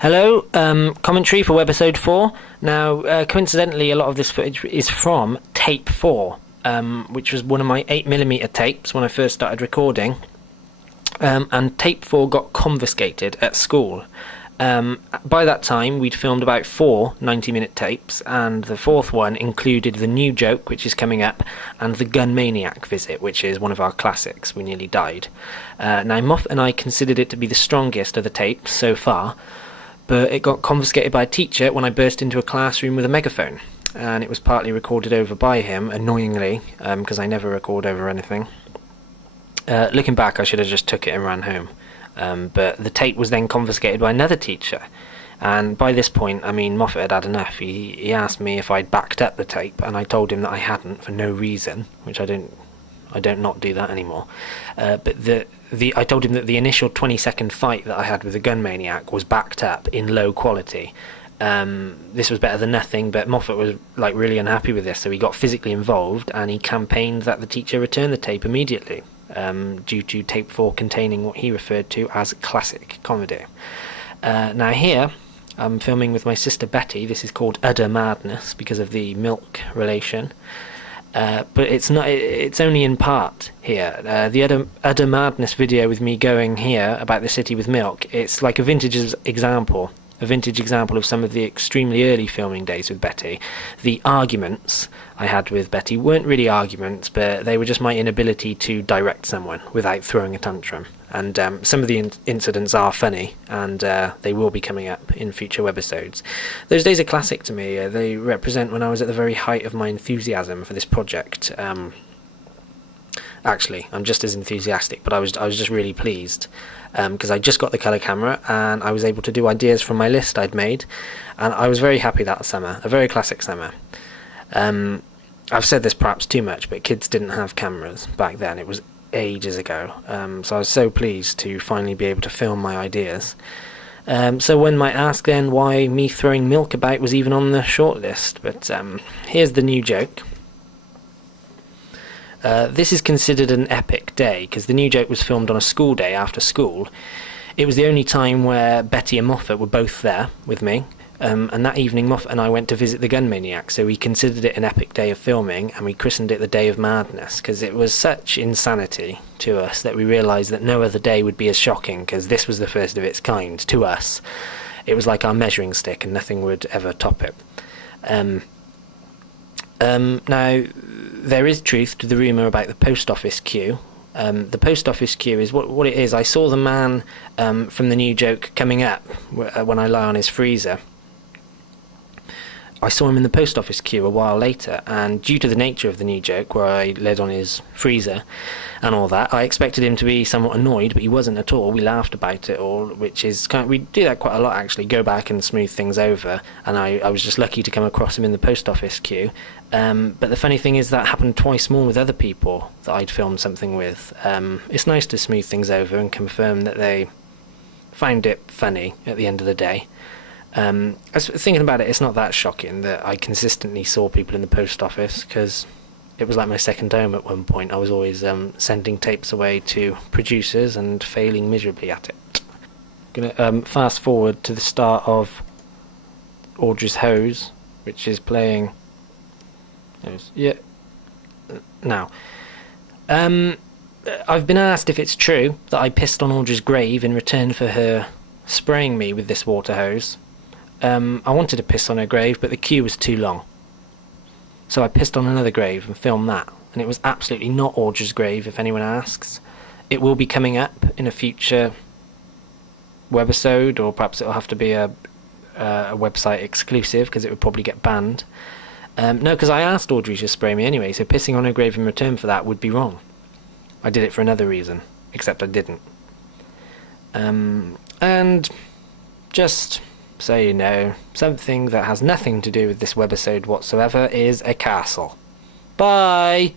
Hello, commentary for Webisode 4. Now, coincidentally, a lot of this footage is from tape 4, which was one of my 8mm tapes when I first started recording. And tape 4 got confiscated at school. By that time, we'd filmed about 4 90-minute tapes, and the 4th one included the new joke, which is coming up, and the gun Maniac visit, which is one of our classics. We nearly died. Now, Moffatt and I considered it to be the strongest of the tapes so far, but it got confiscated by a teacher when I burst into a classroom with a megaphone, and it was partly recorded over by him, annoyingly, because I never record over anything. Looking back, I should have just took it and ran home. But the tape was then confiscated by another teacher, and by this point, I mean, Moffatt had had enough. He asked me if I'd backed up the tape, and I told him that I hadn't for no reason, which I don't not do that anymore. But I told him that the initial 20-second fight that I had with the gun maniac was backed up in low quality. This was better than nothing, but Moffatt was really unhappy with this, so he got physically involved, and he campaigned that the teacher return the tape immediately. Due to tape 4 containing what he referred to as classic comedy. Now here, I'm filming with my sister Betty. This is called Udder Madness because of the milk relation. But it's not. It's only in part here. The Udder Madness video with me going here about the city with milk, it's like a vintage example of some of the extremely early filming days with Betty. The arguments I had with Betty weren't really arguments, but they were just my inability to direct someone without throwing a tantrum. And some of the incidents are funny, and they will be coming up in future webisodes. Those days are classic to me. They represent when I was at the very height of my enthusiasm for this project. Actually, I'm just as enthusiastic, but I was just really pleased because I just got the colour camera and I was able to do ideas from my list I'd made, and I was very happy that summer, a very classic summer. I've said this perhaps too much, but kids didn't have cameras back then. It was ages ago, so I was so pleased to finally be able to film my ideas. So one might ask then why me throwing milk about was even on the shortlist, but here's the new joke. This is considered an epic day because the new joke was filmed on a school day after school. It was the only time where Betty and Moffatt were both there with me, and that evening Moffatt and I went to visit the gun maniac, so we considered it an epic day of filming, and we christened it the Day of Madness because it was such insanity to us that we realised that no other day would be as shocking, because this was the first of its kind to us. It was like our measuring stick and nothing would ever top it. Now, there is truth to the rumour about the post office queue. The post office queue is what it is. I saw the man from the new joke coming up when I lie on his freezer. I saw him in the post office queue a while later, and due to the nature of the new joke, where I led on his freezer and all that, I expected him to be somewhat annoyed, but he wasn't at all. We laughed about it all, which is we do that quite a lot actually, go back and smooth things over, and I was just lucky to come across him in the post office queue. But the funny thing is that happened twice more with other people that I'd filmed something with. It's nice to smooth things over and confirm that they found it funny at the end of the day. I was thinking about it, it's not that shocking that I consistently saw people in the post office, because it was like my second home at one point. I was always sending tapes away to producers and failing miserably at it. I'm going to fast forward to the start of Audrey's Hose, which is playing... Yeah. Now, I've been asked if it's true that I pissed on Audrey's grave in return for her spraying me with this water hose. I wanted to piss on her grave, but the queue was too long. So I pissed on another grave and filmed that. And it was absolutely not Audrey's grave, if anyone asks. It will be coming up in a future webisode, or perhaps it'll have to be a website exclusive, because it would probably get banned. No, because I asked Audrey to spray me anyway, so pissing on her grave in return for that would be wrong. I did it for another reason, except I didn't. And just so you know, something that has nothing to do with this webisode whatsoever is a castle. Bye!